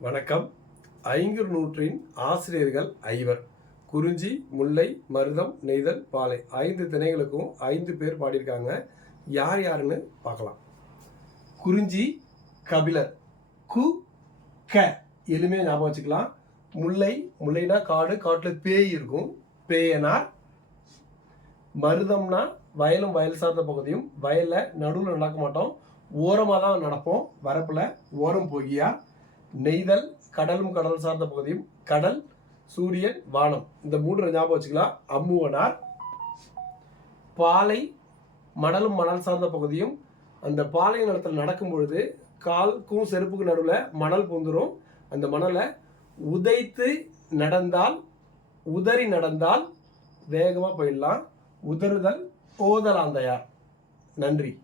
வணக்கம். ஐங்குறு நூற்றின் ஆசிரியர்கள் ஐவர். குறிஞ்சி முல்லை மருதம் நெய்தல் பாலை. ஐந்து திணைகளுக்கும் ஐந்து பேர் பாடியிருக்காங்க. யார் யாருன்னு பார்க்கலாம். குறிஞ்சி கபிலர். கு க. எளிமையாக ஞாபகம் வச்சுக்கலாம். முல்லை முல்லைனா காடு காட்டில் பேய் இருக்கும். பேயனார். மருதம்னா வயலும் வயல் சார்ந்த பகுதியும். வயலில் நடுவில் நடக்க மாட்டோம். ஓரமாக தான் நடப்போம். வரப்பில் ஓரம் போகியா? நெய்தல் கடலும் கடல் சார்ந்த பகுதியும் கடல் சூரியன் வானம். இந்த மூன்று ஞாபகம் வச்சுக்கலாம். அம்முவனார் பாலை மணலும் மணல் சார்ந்த பகுதியும் அந்த பாலை நிலத்தில் நடக்கும் பொழுது காலுக்கும் செருப்புக்கும் நடுவில் மணல் பூந்துரும். அந்த மணலை உதைத்து நடந்தால் உதறி நடந்தால் வேகமாக போயிடலாம். உதறுதல் ஓதலாந்தையார் நன்றி.